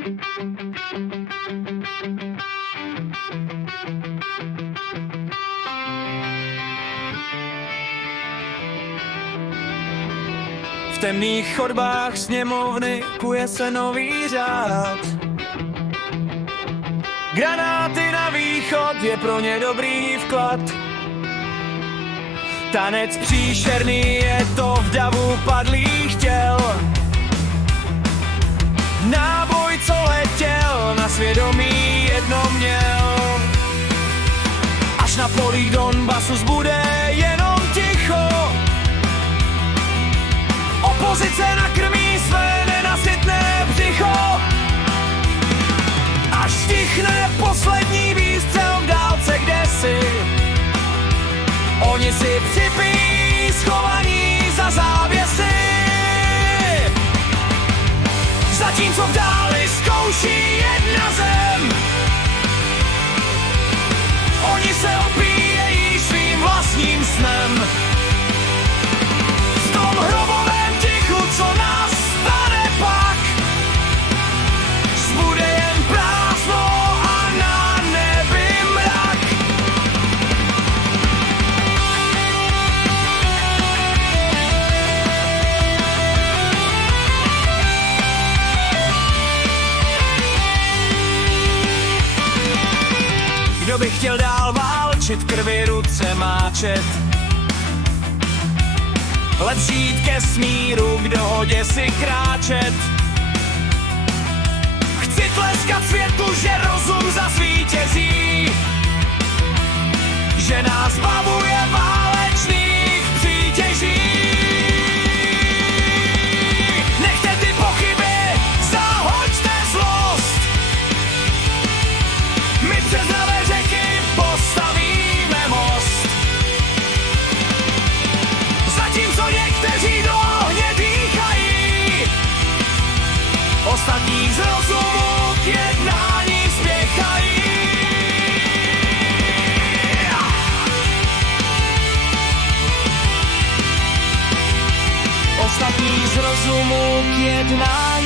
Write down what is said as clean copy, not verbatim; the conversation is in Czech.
V temných chodbách sněmovny kuje se nový řád. Granáty na východ je pro ně dobrý vklad. Tanec příšerný je to v davu padlých těl. Náboj, co letěl, na svědomí jedno měl. Až na polích Donbasu zbude jenom ticho. Opozice nakrmí své nenasytné břicho. Až tichne poslední výstřel v dálce kdesi. Oni si připijí schovaní za závěsy. Zatímco v dáli zkouší jedna zem. Oni se opíjejí svým vlastním snem. V tom hrobovém tichu, co nastane pak, zbude jen prázdno a na nebi mrak. Kdo by chtěl dál válčit, krvi ruce máčet, lepší jít ke smíru, k dohodě si kráčet. Chci tleskat světu, že rozum zasvítězí, že nás bavuje válečných přítěží. Nechte ty pochyby, zahoďte zlost. My přes nové řeky postavíme most. Zatímco někteří do ohně dýchají, ostatní z rozumu k jednání spěchají. Ostatní z rozumu k jednání